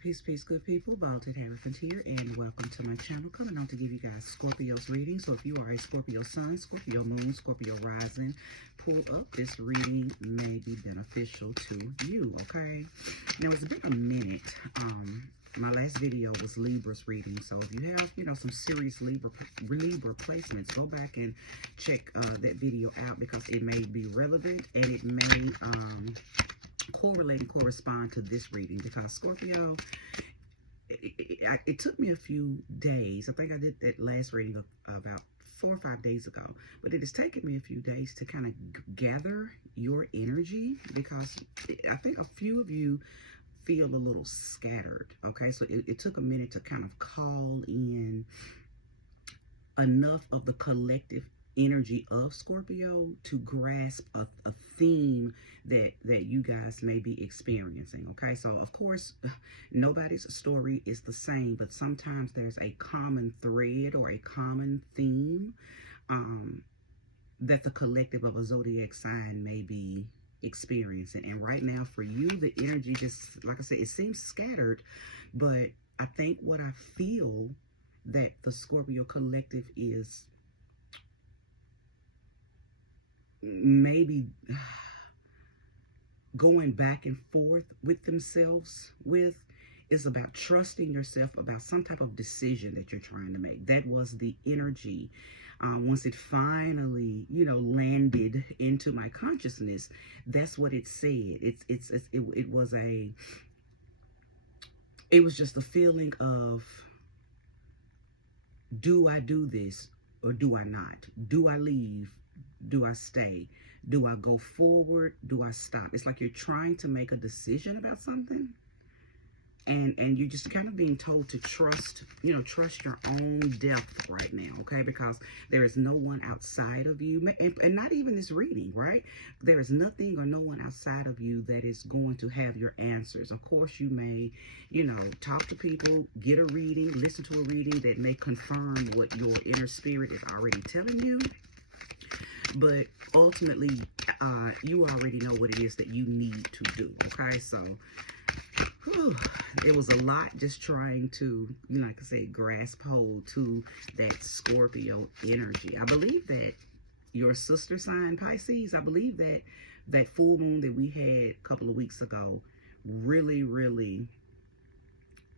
Peace, peace, good people. Vaulted Hierophant here, and welcome to my channel. Coming on to give you guys Scorpio's reading. So if you are a Scorpio sun, Scorpio moon, Scorpio rising, pull up. This reading may be beneficial to you, okay? Now, it's been a minute. My last video was Libra's reading. So if you have, some serious Libra placements, go back and check that video out because it may be relevant and it may correlate and correspond to this reading, because Scorpio, it took me a few days. I think I did that last reading about 4 or 5 days ago, but it has taken me a few days to kind of gather your energy, because I think a few of you feel a little scattered. Okay, so it took a minute to kind of call in enough of the collective energy of Scorpio to grasp a theme that you guys may be experiencing. Okay, so of course nobody's story is the same, but sometimes there's a common thread or a common theme that the collective of a zodiac sign may be experiencing. And right now for you, the energy, just like I said, it seems scattered, but I think what I feel that the Scorpio collective is maybe going back and forth with themselves with is about trusting yourself about some type of decision that you're trying to make. That was the energy once it finally landed into my consciousness. That's what it said. It was just a feeling of, do I do this or do I not? Do I leave? Do I stay? Do I go forward? Do I stop? It's like you're trying to make a decision about something, and you're just kind of being told to trust your own depth right now, okay? Because there is no one outside of you, and not even this reading, right? There is nothing or no one outside of you that is going to have your answers. Of course, you may, talk to people, get a reading, listen to a reading that may confirm what your inner spirit is already telling you. But ultimately, you already know what it is that you need to do, okay? So, it was a lot just trying to, like I say, grasp hold to that Scorpio energy. I believe that your sister sign, Pisces, I believe that that full moon that we had a couple of weeks ago really, really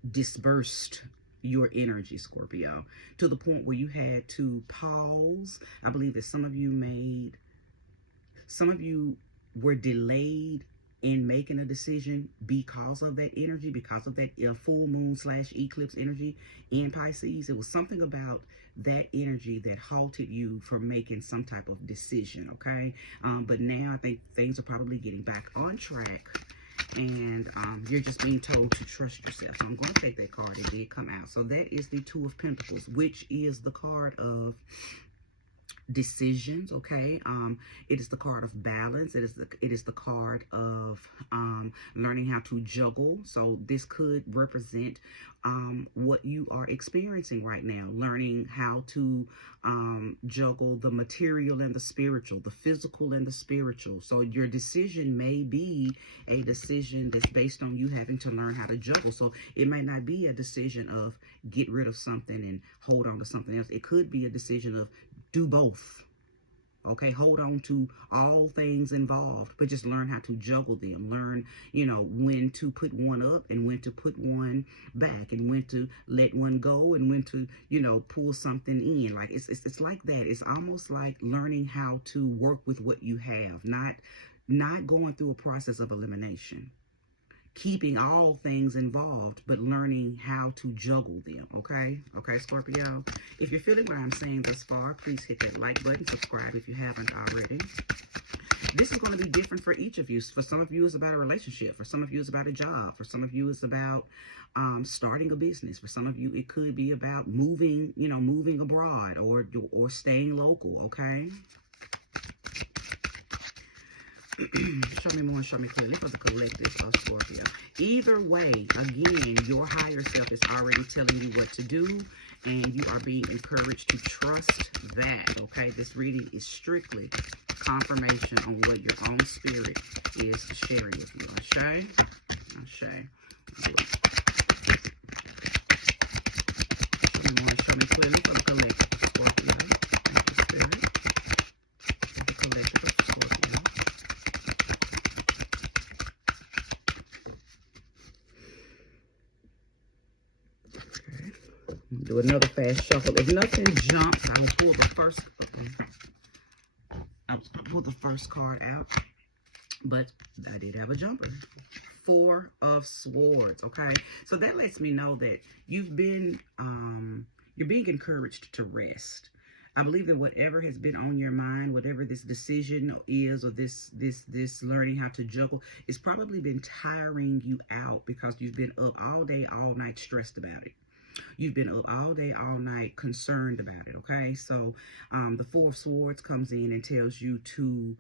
dispersed your energy, Scorpio, to the point where you had to pause. I believe that some of you were delayed in making a decision because of that energy, because of that full moon / eclipse energy in Pisces. It was something about that energy that halted you from making some type of decision, okay? But now I think things are probably getting back on track, and you're just being told to trust yourself. So I'm going to take that card. It did come out. So that is the Two of Pentacles, which is the card of decisions, okay? It is the card of balance. It is the card of learning how to juggle. So this could represent what you are experiencing right now, learning how to juggle the material and the spiritual, the physical and the spiritual. So your decision may be a decision that's based on you having to learn how to juggle. So it might not be a decision of get rid of something and hold on to something else. It could be a decision of do both. Okay, hold on to all things involved, but just learn how to juggle them. Learn, when to put one up and when to put one back, and when to let one go and when to, pull something in. Like it's like that. It's almost like learning how to work with what you have, not going through a process of elimination. Keeping all things involved, but learning how to juggle them, okay? Okay, Scorpio? If you're feeling what I'm saying thus far, please hit that like button, subscribe if you haven't already. This is going to be different for each of you. For some of you, it's about a relationship. For some of you, it's about a job. For some of you, it's about starting a business. For some of you, it could be about moving, moving abroad or staying local, okay? Show me more, show me clearly for the collective of Scorpio. Either way, again, your higher self is already telling you what to do, and you are being encouraged to trust that, okay? This reading is strictly confirmation on what your own spirit is sharing with you. Ashe? Ashe. Do another fast shuffle. If nothing jumps, I will pull the first. I was going to pull the first card out, but I did have a jumper. Four of Swords. Okay, so that lets me know that you've been you're being encouraged to rest. I believe that whatever has been on your mind, whatever this decision is, or this learning how to juggle, it's probably been tiring you out because you've been up all day, all night, stressed about it. You've been up all day, all night, concerned about it, okay? So the Four of Swords comes in and tells you to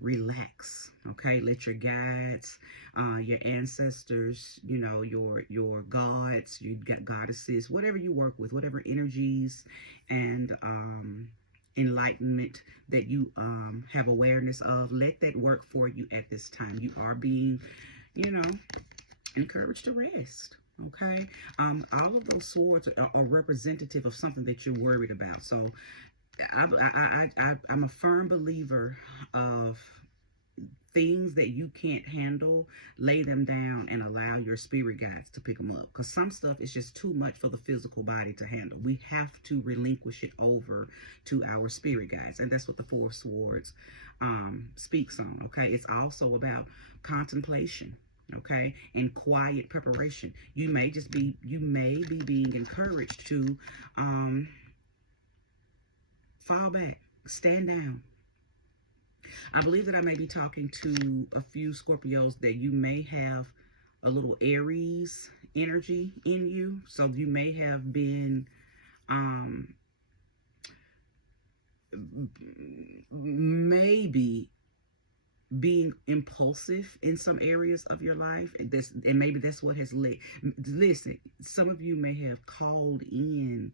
relax, okay? Let your guides, your ancestors, you know, your gods, you got goddesses, whatever you work with, whatever energies and enlightenment that you have awareness of, let that work for you at this time. You are being, you know, encouraged to rest. Okay, all of those swords are representative of something that you're worried about. So I'm a firm believer of things that you can't handle, lay them down and allow your spirit guides to pick them up. Because some stuff is just too much for the physical body to handle. We have to relinquish it over to our spirit guides. And that's what the Four of Swords speaks on. Okay, it's also about contemplation. Okay, and quiet preparation. You may be being encouraged to fall back, stand down. I believe that I may be talking to a few Scorpios that you may have a little Aries energy in you. So you may have been maybe being impulsive in some areas of your life, and maybe that's what has led. Listen, some of you may have called in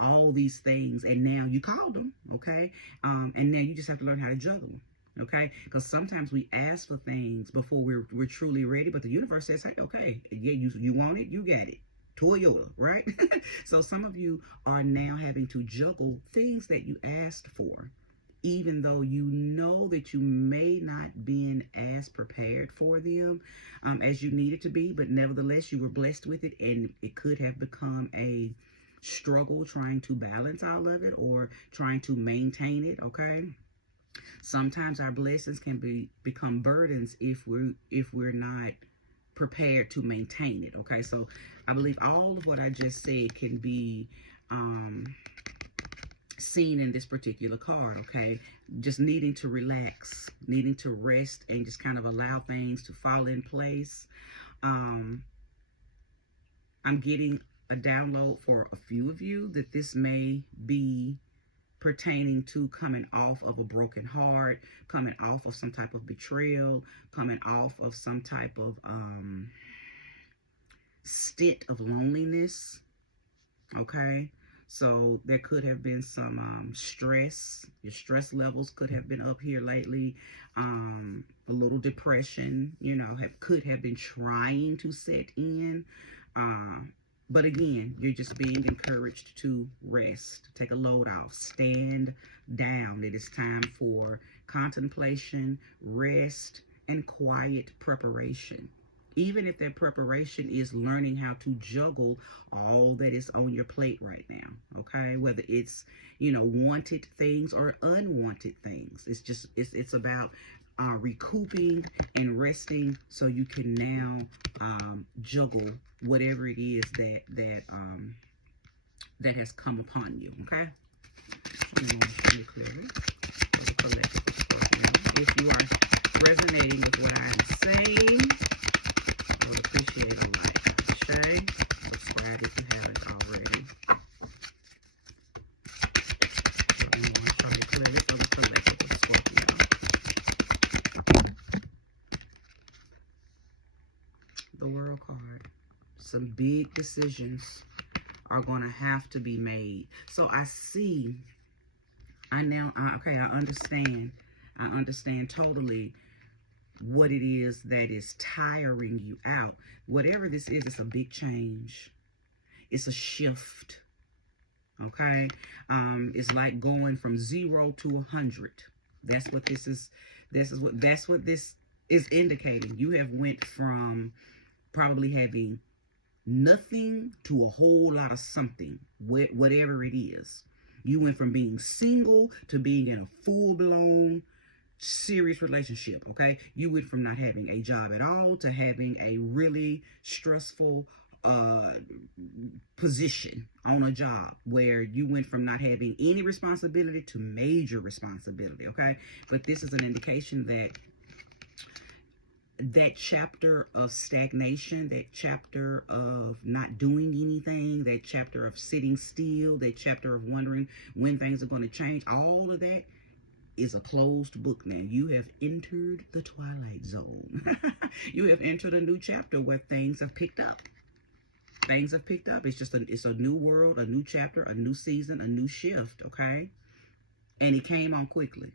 all these things, and now you called them, okay, and now you just have to learn how to juggle them, okay? Because sometimes we ask for things before we're truly ready, but the universe says, hey, okay, yeah, you want it, you got it. Toyota, right? So some of you are now having to juggle things that you asked for, even though you know that you may not been as prepared for them as you needed to be, but nevertheless you were blessed with it, and it could have become a struggle trying to balance all of it or trying to maintain it. Okay, sometimes our blessings can become burdens if we're not prepared to maintain it. Okay, so I believe all of what I just said can be seen in this particular card. Okay, just needing to relax, needing to rest, and just kind of allow things to fall in place. I'm getting a download for a few of you that this may be pertaining to coming off of a broken heart, coming off of some type of betrayal, coming off of some type of stint of loneliness. Okay, so there could have been some stress. Your stress levels could have been up here lately. A little depression, you know, could have been trying to set in. But again, you're just being encouraged to rest, take a load off, stand down. It is time for contemplation, rest, and quiet preparation. Even if that preparation is learning how to juggle all that is on your plate right now, okay? Whether it's, you know, wanted things or unwanted things. It's about recouping and resting so you can now juggle whatever it is that has come upon you, okay? If you are resonating with what I'm saying, I would appreciate a like, share, subscribe if you haven't already. I'm going to try to clear this other collectible, Scorpio. The World card. Some big decisions are going to have to be made. So I see, I understand. I understand totally what it is that is tiring you out. Whatever this is, it's a big change. It's a shift. Okay? It's like going from 0 to 100. That's what this is. That's what this is indicating. You have went from probably having nothing to a whole lot of something, whatever it is. You went from being single to being in a full-blown serious relationship. Okay, you went from not having a job at all to having a really stressful position on a job, where you went from not having any responsibility to major responsibility. Okay, but this is an indication that that chapter of stagnation, that chapter of not doing anything, that chapter of sitting still, that chapter of wondering when things are going to change, all of that is a closed book now. You have entered the twilight zone. You have entered a new chapter where things have picked up. Things have picked up. It's a new world, a new chapter, a new season, a new shift, okay? And it came on quickly.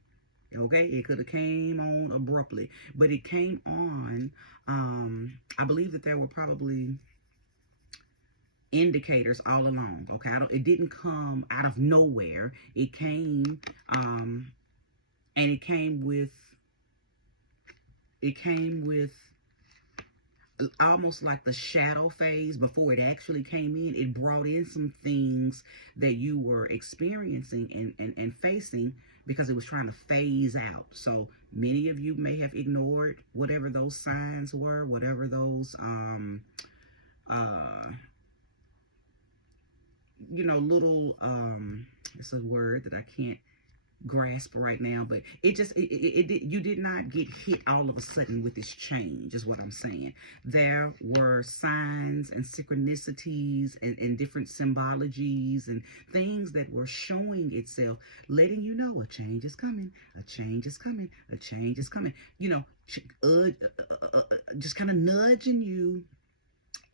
Okay, it could have came on abruptly, but it came on. I believe that there were probably indicators all along. Okay, it didn't come out of nowhere. It came, and it came with almost like the shadow phase before it actually came in. It brought in some things that you were experiencing and facing, because it was trying to phase out. So many of you may have ignored whatever those signs were, whatever those little it's a word that I can't grasp right now, but you did not get hit all of a sudden with this change, is what I'm saying. There were signs and synchronicities and different symbologies and things that were showing itself, letting you know a change is coming, a change is coming, a change is coming. Just kind of nudging you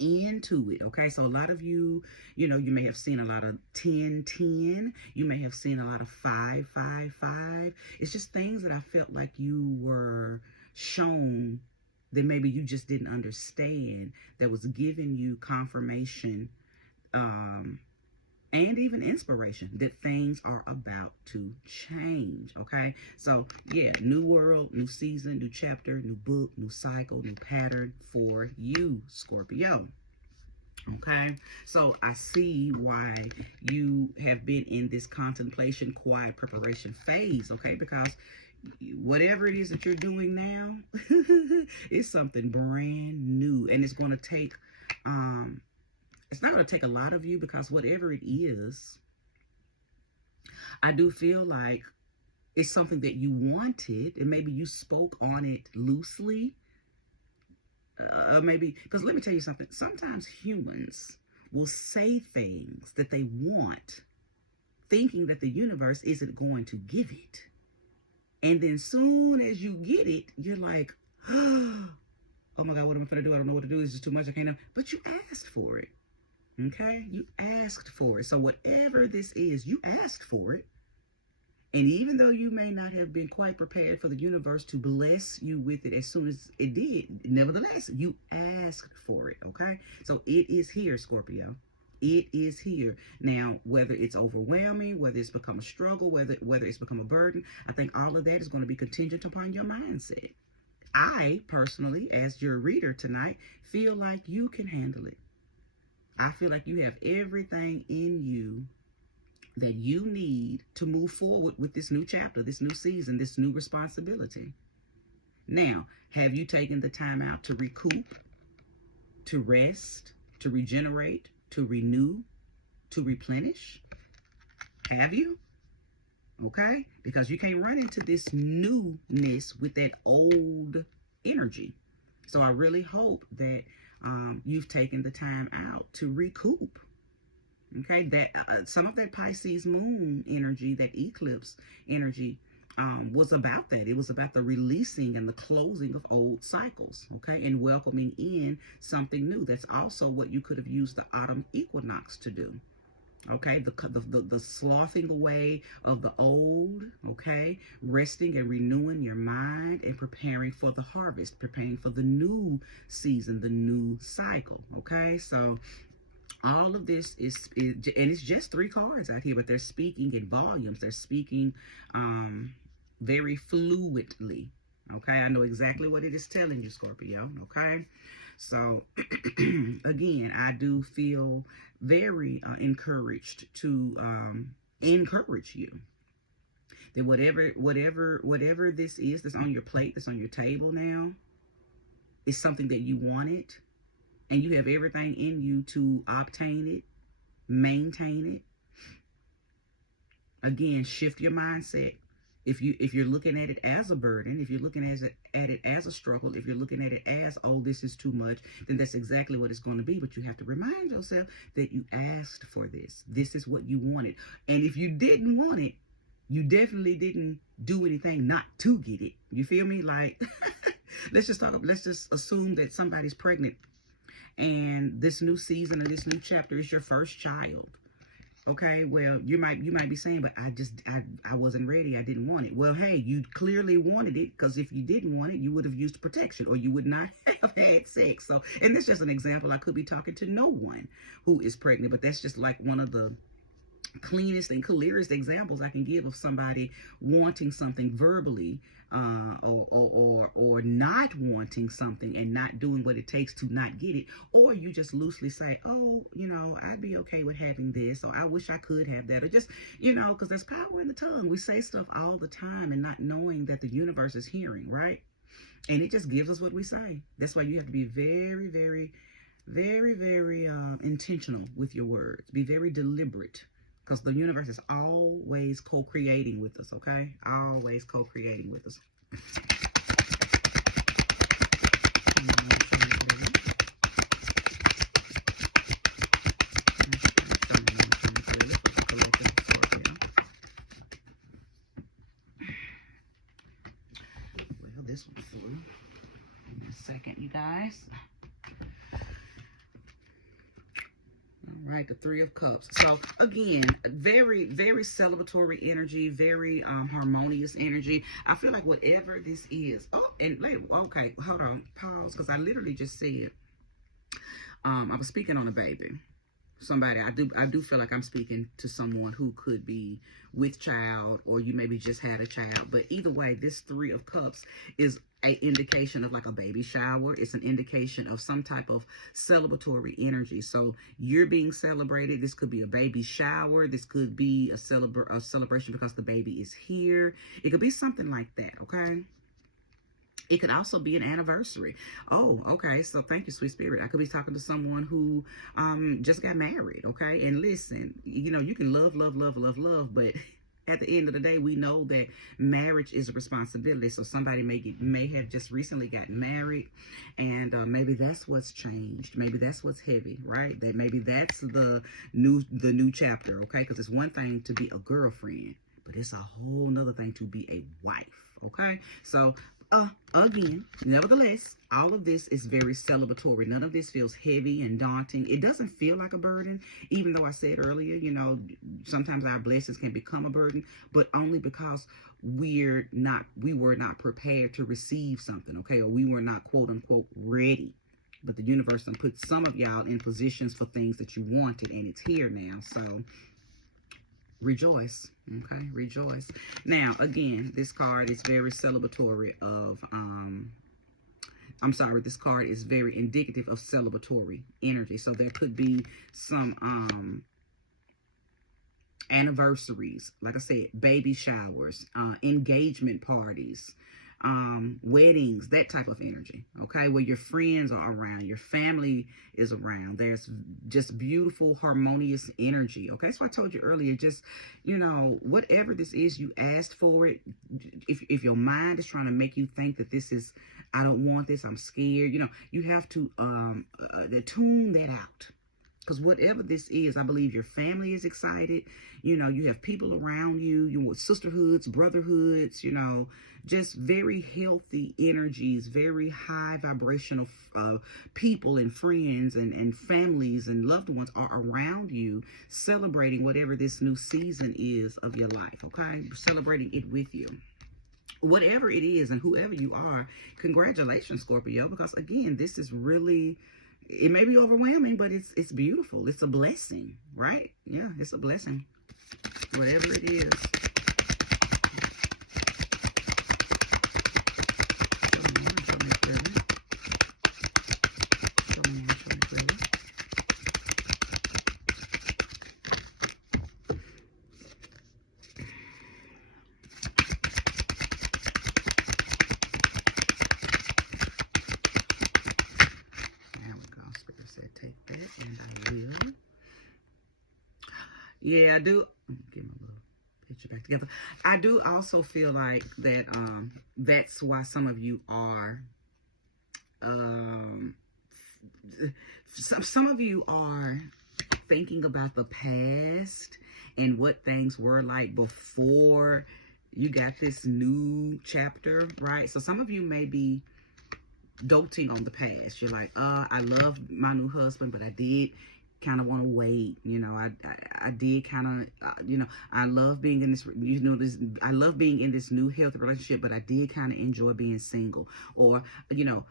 into it. Okay, so a lot of you, you may have seen a lot of 10-10. You may have seen a lot of 5-5-5. It's just things that I felt like you were shown that maybe you just didn't understand, that was giving you confirmation, and even inspiration that things are about to change. Okay, so yeah, new world, new season, new chapter, new book, new cycle, new pattern for you, Scorpio. Okay, so I see why you have been in this contemplation, quiet preparation phase. Okay, because whatever it is that you're doing now is something brand new, and it's going to take it's not going to take a lot of you, because whatever it is, I do feel like it's something that you wanted, and maybe you spoke on it loosely. Maybe, because let me tell you something. Sometimes humans will say things that they want, thinking that the universe isn't going to give it. And then soon as you get it, you're like, oh my God, what am I going to do? I don't know what to do. This is too much. I can't. But you asked for it. Okay, you asked for it. So whatever this is, you asked for it. And even though you may not have been quite prepared for the universe to bless you with it as soon as it did, nevertheless, you asked for it. Okay, so it is here, Scorpio. It is here. Now, whether it's overwhelming, whether it's become a struggle, whether it's become a burden, I think all of that is going to be contingent upon your mindset. I personally, as your reader tonight, feel like you can handle it. I feel like you have everything in you that you need to move forward with this new chapter, this new season, this new responsibility. Now, have you taken the time out to recoup, to rest, to regenerate, to renew, to replenish? Have you? Okay? Because you can't run into this newness with that old energy. So I really hope that you've taken the time out to recoup. Okay, that some of that Pisces moon energy, that eclipse energy, was about that. It was about the releasing and the closing of old cycles, okay, and welcoming in something new. That's also what you could have used the autumn equinox to do. Okay, the sloughing away of the old, okay, resting and renewing your mind and preparing for the harvest, preparing for the new season, the new cycle. Okay, so all of this is and it's just 3 cards out here, but they're speaking in volumes. They're speaking very fluidly. Okay, I know exactly what it is telling you, Scorpio. Okay, So again, I do feel very encouraged to encourage you that whatever this is that's on your plate, that's on your table now, is something that you wanted, and you have everything in you to obtain it, maintain it. Again, shift your mindset. If you're looking at it as a burden, if you're looking at it as a struggle, if you're looking at it as, oh, this is too much, then that's exactly what it's going to be. But you have to remind yourself that you asked for this. This is what you wanted. And if you didn't want it, you definitely didn't do anything not to get it. You feel me? Like, let's just assume that somebody's pregnant and this new season or this new chapter is your first child. Okay, well, you might be saying, but I wasn't ready. I didn't want it. Well, hey, you clearly wanted it, because if you didn't want it, you would have used protection, or you would not have had sex. So, and that's just an example. I could be talking to no one who is pregnant, but that's just like one of the cleanest and clearest examples I can give of somebody wanting something verbally, or not wanting something and not doing what it takes to not get it. Or you just loosely say, oh, I'd be okay with having this, or I wish I could have that, or just, because there's power in the tongue. We say stuff all the time and not knowing that the universe is hearing, right? And it just gives us what we say. That's why you have to be very, very, very, very intentional with your words. Be very deliberate. Because the universe is always co-creating with us, okay? Always co-creating with us. Well, this one's full. Give me a second, you guys. Right, the Three of Cups. So again, very, very celebratory energy, very harmonious energy. I feel like whatever this is. Oh, and later, okay, hold on, pause, because I literally just said I was speaking on a baby. Somebody, I do feel like I'm speaking to someone who could be with child, or you maybe just had a child. But either way, this Three of Cups is an indication of like a baby shower. It's an indication of some type of celebratory energy. So you're being celebrated. This could be a baby shower. This could be a celebration because the baby is here. It could be something like that, okay? It could also be an anniversary. Oh, okay. So thank you, sweet spirit. I could be talking to someone who just got married, okay? And listen, you can love, but at the end of the day, we know that marriage is a responsibility. So somebody may have just recently gotten married, and maybe that's what's changed. Maybe that's what's heavy, right? That maybe that's the new chapter, okay? Because it's one thing to be a girlfriend, but it's a whole nother thing to be a wife, okay? So again, nevertheless, all of this is very celebratory. None of this feels heavy and daunting. It doesn't feel like a burden, even though I said earlier, sometimes our blessings can become a burden, but only because we were not prepared to receive something, okay? Or we were not, quote unquote, ready. But the universe done put some of y'all in positions for things that you wanted, and it's here now. So rejoice, okay? Rejoice. Now, again, this card is very celebratory of, this card is very indicative of celebratory energy. So there could be some anniversaries, like I said, baby showers, engagement parties, weddings, that type of energy, okay, where your friends are around, your family is around. There's just beautiful, harmonious energy, okay? So I told you earlier, just, whatever this is, you asked for it. If your mind is trying to make you think that this is, I don't want this, I'm scared, you have to tune that out. Because whatever this is, I believe your family is excited. You have people around you, sisterhoods, brotherhoods, just very healthy energies, very high vibrational people and friends and families and loved ones are around you, celebrating whatever this new season is of your life, okay? Celebrating it with you. Whatever it is and whoever you are, congratulations, Scorpio, because again, this is really, it may be overwhelming, but it's beautiful. It's a blessing, right? Yeah, it's a blessing. Whatever it is. take that and I will. Yeah, I do. Get my little picture back together. I do also feel like that that's why some of you are some of you are thinking about the past and what things were like before you got this new chapter, right? So some of you may be doting on the past. You're like, I love my new husband, but I did kind of want to wait. You know, I did kind of, you know, I love being in this, you know, I love being in this new healthy relationship, but I did kind of enjoy being single. Or, you know,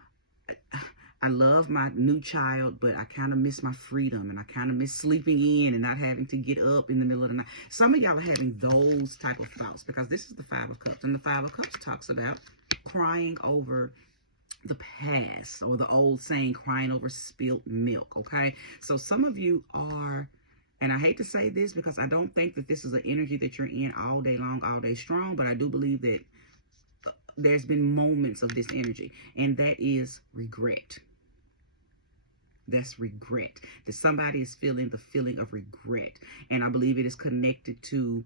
I love my new child, but I kind of miss my freedom, and I kind of miss sleeping in and not having to get up in the middle of the night. Some of y'all are having those type of thoughts, because this is the Five of Cups, and the Five of Cups talks about crying over the past, or the old saying, crying over spilt milk. Okay, so some of you are, and I hate to say this because I don't think that this is an energy that you're in all day long, all day strong, but I do believe that there's been moments of this energy, and that is regret. That's regret. That somebody is feeling the feeling of regret, and I believe it is connected to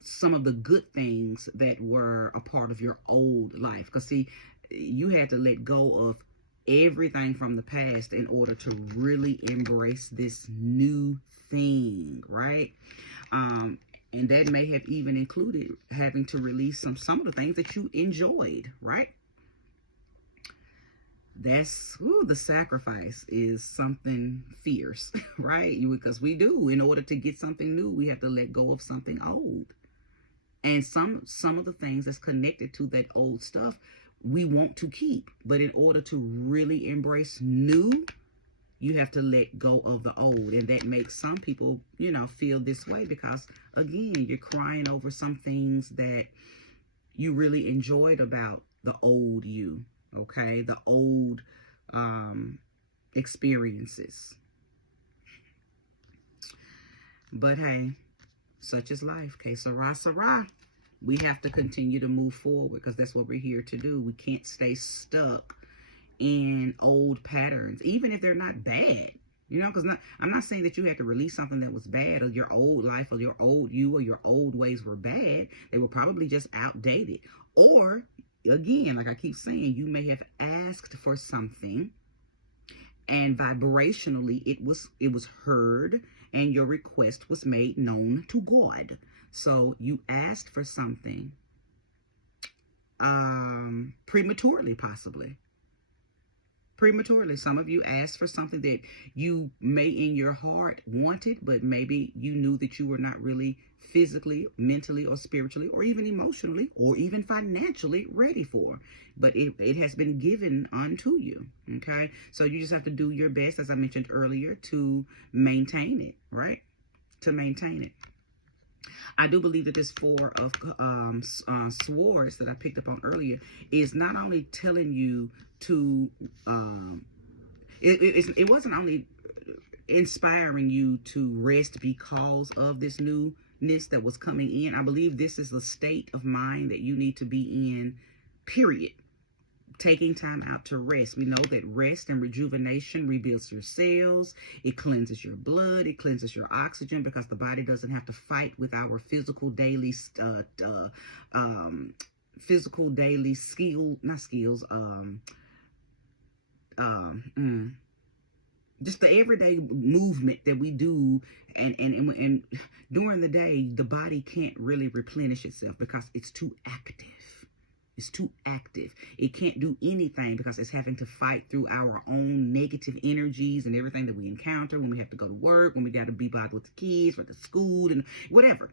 some of the good things that were a part of your old life. Because see, you had to let go of everything from the past in order to really embrace this new thing, right? And that may have even included having to release some of the things that you enjoyed, right? That's, the sacrifice is something fierce, right? Because we do, in order to get something new, we have to let go of something old. And some of the things that's connected to that old stuff we want to keep. But in order to really embrace new, you have to let go of the old. And that makes some people, you know, feel this way because, again, you're crying over some things that you really enjoyed about the old you, okay? The old experiences. But hey, such is life. Que sera, sera. We have to continue to move forward because that's what we're here to do. We can't stay stuck in old patterns, even if they're not bad. You know, because I'm not saying that you had to release something that was bad, or your old life or your old you or your old ways were bad. They were probably just outdated. Or, again, like I keep saying, you may have asked for something and vibrationally it was heard and your request was made known to God. So you asked for something prematurely, possibly. Prematurely. Some of you asked for something that you may in your heart wanted, but maybe you knew that you were not really physically, mentally, or spiritually, or even emotionally, or even financially ready for. But it has been given unto you. Okay? So you just have to do your best, as I mentioned earlier, to maintain it, right? To maintain it. I do believe that this Four of Swords that I picked up on earlier is not only telling you to, it wasn't only inspiring you to rest because of this newness that was coming in. I believe this is the state of mind that you need to be in, period. Taking time out to rest. We know that rest and rejuvenation rebuilds your cells. It cleanses your blood. It cleanses your oxygen, because the body doesn't have to fight with our physical daily just the everyday movement that we do, and during the day, the body can't really replenish itself because it's too active. It's too active. It can't do anything because it's having to fight through our own negative energies and everything that we encounter when we have to go to work, when we got to be bothered with the kids or the school and whatever.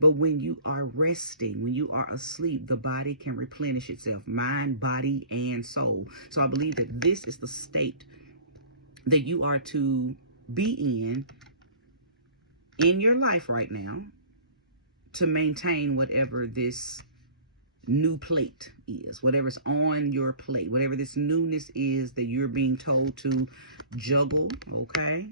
But when you are resting, when you are asleep, the body can replenish itself, mind, body, and soul. So I believe that this is the state that you are to be in your life right now, to maintain whatever this new plate is, whatever's on your plate, whatever this newness is that you're being told to juggle. Okay,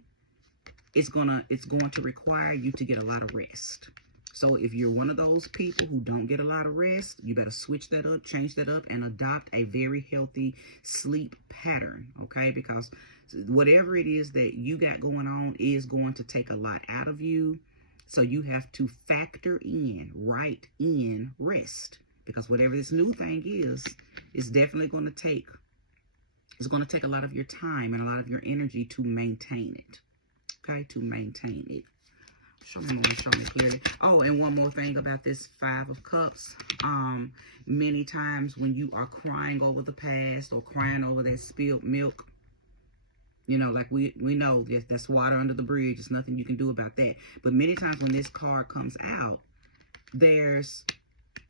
it's going to require you to get a lot of rest. So if you're one of those people who don't get a lot of rest, you better switch that up, change that up, and adopt a very healthy sleep pattern. Okay, because Whatever it is that you got going on is going to take a lot out of you. So you have to factor in, write in rest. Because whatever this new thing is definitely going to take, it's going to take a lot of your time and a lot of your energy to maintain it. Okay, to maintain it. Show me more, show me clearly. Oh, and one more thing about this Five of Cups. Many times when you are crying over the past or crying over that spilled milk, you know, like we know that that's water under the bridge. There's nothing you can do about that. But many times when this card comes out, there's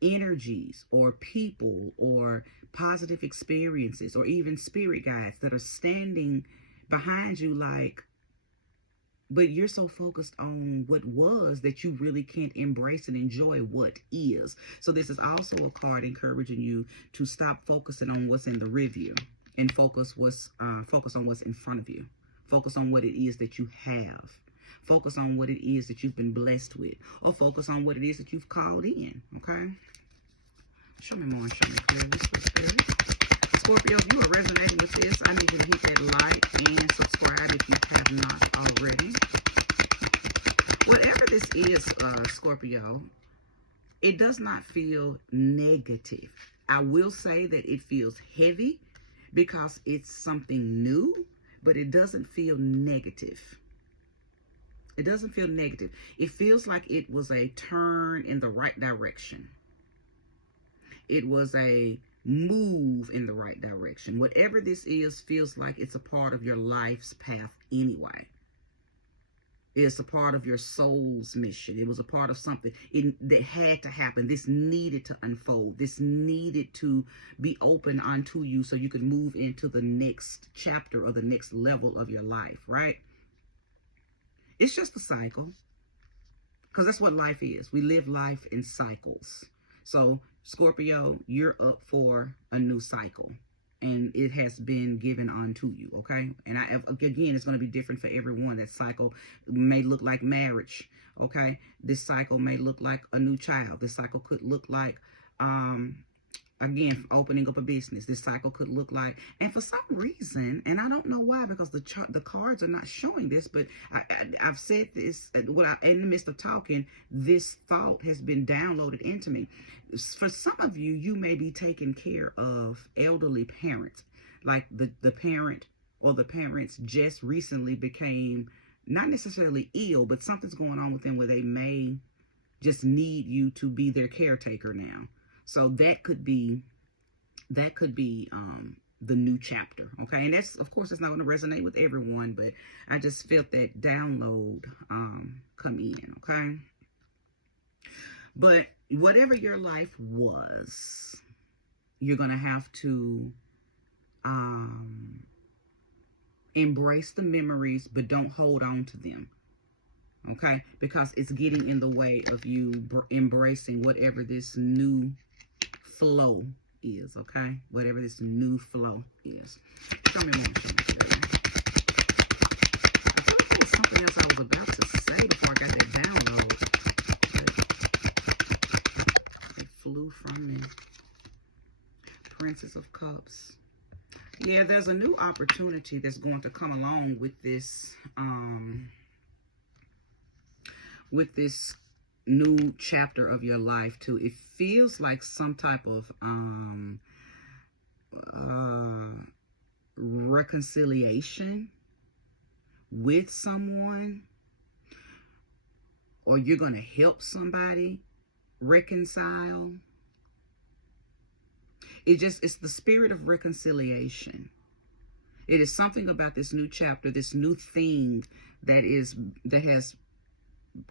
energies or people or positive experiences or even spirit guides that are standing behind you like, but you're so focused on what was that you really can't embrace and enjoy what is. So this is also a card encouraging you to stop focusing on what's in the review and focus on what's in front of you. Focus on what it is that you have. Focus on what it is that you've been blessed with, or focus on what it is that you've called in. Okay. Show me more and show me clearly. Scorpio, if you are resonating with this, I need you to hit that like and subscribe if you have not already. Whatever this is, Scorpio, it does not feel negative. I will say that it feels heavy because it's something new, but it doesn't feel negative. It doesn't feel negative. It feels like it was a turn in the right direction. It was a move in the right direction. Whatever this is feels like it's a part of your life's path anyway. It's a part of your soul's mission. It was a part of something that had to happen. This needed to unfold. This needed to be open unto you so you could move into the next chapter or the next level of your life, right? It's just a cycle, because that's what life is. We live life in cycles. So Scorpio, you're up for a new cycle, and it has been given unto you, okay? And again, it's going to be different for everyone. That cycle may look like marriage, okay? This cycle may look like a new child. This cycle could look like, again, opening up a business. This cycle could look like, and for some reason, and I don't know why, because the cards are not showing this, but I've said this in the midst of talking. This thought has been downloaded into me. For some of you, you may be taking care of elderly parents, like the parent or the parents just recently became not necessarily ill, but something's going on with them where they may just need you to be their caretaker now. So that could be the new chapter, okay? And that's, of course, it's not going to resonate with everyone, but I just felt that download come in, okay? But whatever your life was, you're going to have to embrace the memories, but don't hold on to them, okay? Because it's getting in the way of you embracing whatever this new flow is, okay? Whatever this new flow is. Show me more. Show me clearly. I feel like there was something else I was about to say before I got that download. It flew from me. Princess of Cups. Yeah, there's a new opportunity that's going to come along with this new chapter of your life too. It feels like some type of reconciliation with someone, or you're going to help somebody reconcile. It's the spirit of reconciliation. It is something about this new chapter, this new thing that has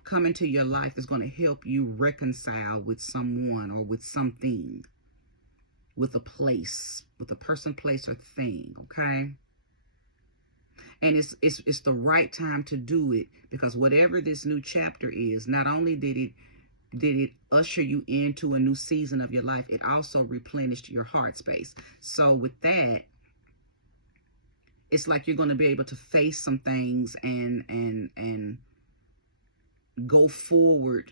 come into your life is going to help you reconcile with someone or with something, with a place, with a person, place, or thing, okay? And it's the right time to do it, because whatever this new chapter is, not only did it usher you into a new season of your life, it also replenished your heart space. So with that, it's like you're going to be able to face some things and go forward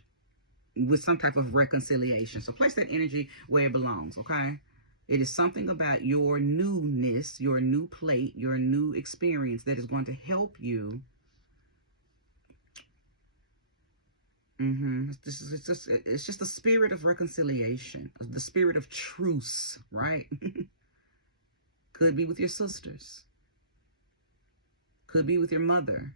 with some type of reconciliation. So place that energy where it belongs, okay? It is something about your newness, your new plate, your new experience that is going to help you. It's just the spirit of reconciliation, the spirit of truce, right? Could be with your sisters. Could be with your mother.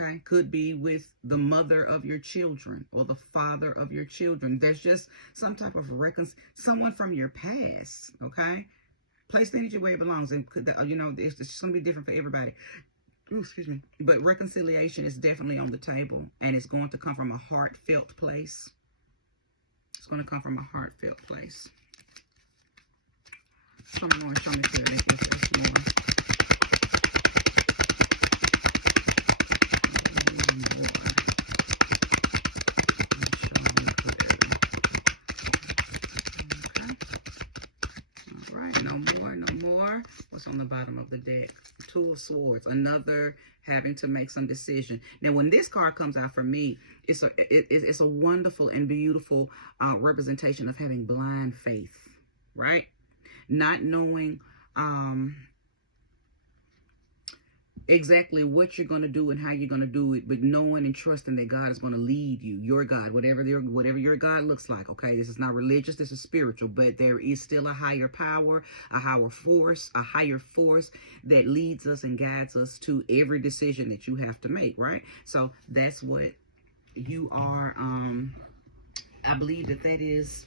Okay, could be with the mother of your children or the father of your children. There's just some type of someone from your past. Okay, place the energy where it belongs, and it's going to be different for everybody. Ooh, excuse me. But reconciliation is definitely on the table, and it's going to come from a heartfelt place. It's going to come from a heartfelt place. Show me more. Show me clearly. More. What's on the bottom of the deck? Two of Swords, another having to make some decision. Now, when this card comes out for me, it's a wonderful and beautiful representation of having blind faith, right? Not knowing exactly what you're going to do and how you're going to do it, but knowing and trusting that God is going to lead you, your God, whatever your God looks like. Okay, this is not religious, this is spiritual, but there is still a higher power, a higher force that leads us and guides us to every decision that you have to make, right? So that's what you are. I believe that is.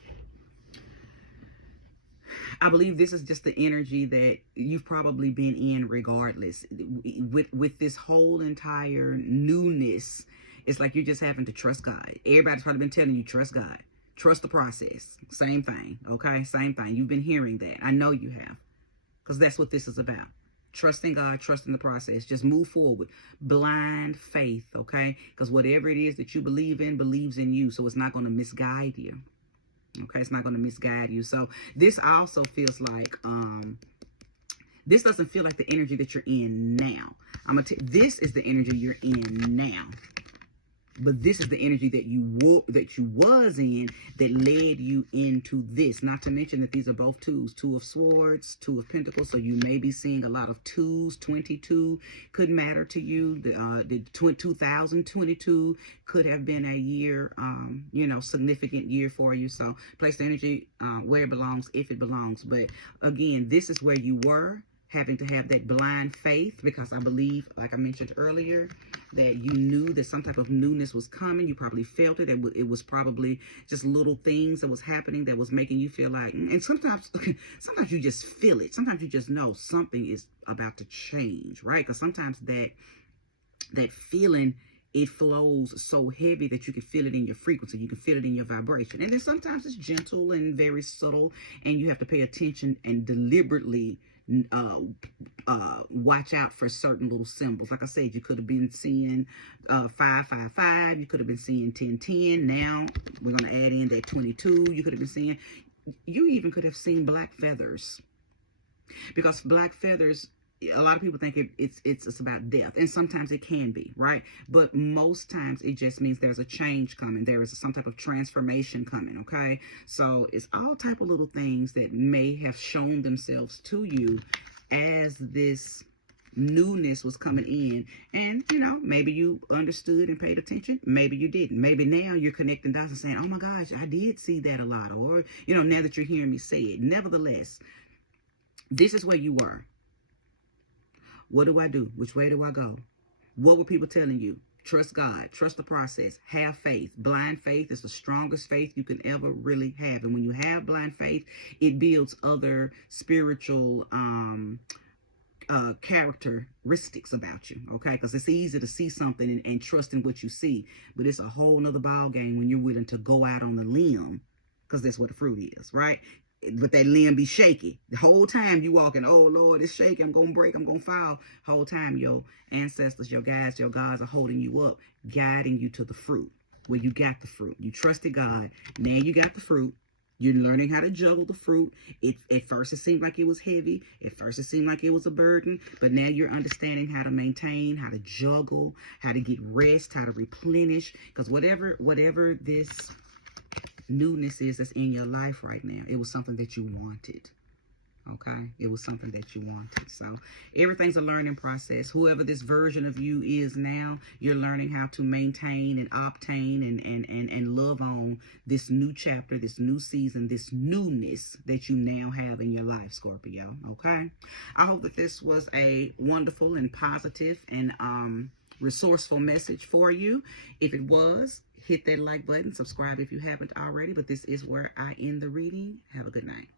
I believe this is just the energy that you've probably been in regardless. With this whole entire newness, it's like you're just having to trust God. Everybody's probably been telling you, trust God. Trust the process. Same thing, okay? Same thing. You've been hearing that. I know you have. Because that's what this is about. Trusting God, trusting the process. Just move forward. Blind faith, okay? Because whatever it is that you believe in, believes in you. So it's not going to misguide you. Okay, it's not going to misguide you. So this also feels like, this doesn't feel like the energy that you're in now. This is the energy you're in now. But this is the energy that you was in that led you into this. Not to mention that these are both twos. Two of Swords, Two of Pentacles. So you may be seeing a lot of twos. 22 could matter to you. The 2022 could have been a year, significant year for you. So place the energy where it belongs, if it belongs. But again, this is where you were, having to have that blind faith, because I believe, like I mentioned earlier, that you knew that some type of newness was coming. You probably felt it. It was probably just little things that was happening that was making you feel like, and sometimes you just feel it. Sometimes you just know something is about to change, right? Because sometimes that feeling, it flows so heavy that you can feel it in your frequency. You can feel it in your vibration. And then sometimes it's gentle and very subtle, and you have to pay attention and deliberately watch out for certain little symbols. Like I said, you could have been seeing 555. You could have been seeing 1010. Now we're going to add in that 22. You could have been seeing, you even could have seen black feathers, because black feathers, a lot of people think it's about death, and sometimes it can be, right? But most times it just means there's a change coming. There is some type of transformation coming, okay? So it's all type of little things that may have shown themselves to you as this newness was coming in. And, maybe you understood and paid attention. Maybe you didn't. Maybe now you're connecting dots and saying, oh my gosh, I did see that a lot. Or, now that you're hearing me say it. Nevertheless, this is where you were. What do I do? Which way do I go? What were people telling you? Trust God. Trust the process. Have faith. Blind faith is the strongest faith you can ever really have. And when you have blind faith, it builds other spiritual characteristics about you, okay? Because it's easy to see something and trust in what you see. But it's a whole nother ball game when you're willing to go out on the limb, because that's what the fruit is, right? But that limb be shaky. The whole time you walking, oh Lord, it's shaky, I'm going to break, I'm going to fall. Whole time your ancestors, your guides, your gods are holding you up, guiding you to the fruit, where you got the fruit. You trusted God. Now you got the fruit. You're learning how to juggle the fruit. At first it seemed like it was heavy. At first it seemed like it was a burden. But now you're understanding how to maintain, how to juggle, how to get rest, how to replenish. Because whatever this newness is that's in your life right now. It was something that you wanted. Okay, it was something that you wanted. So everything's a learning process. Whoever this version of you is now, you're learning how to maintain and obtain and love on this new chapter, this new season, this newness that you now have in your life, Scorpio. Okay, I hope that this was a wonderful and positive and resourceful message for you. If it was, hit that like button, subscribe if you haven't already. But this is where I end the reading. Have a good night.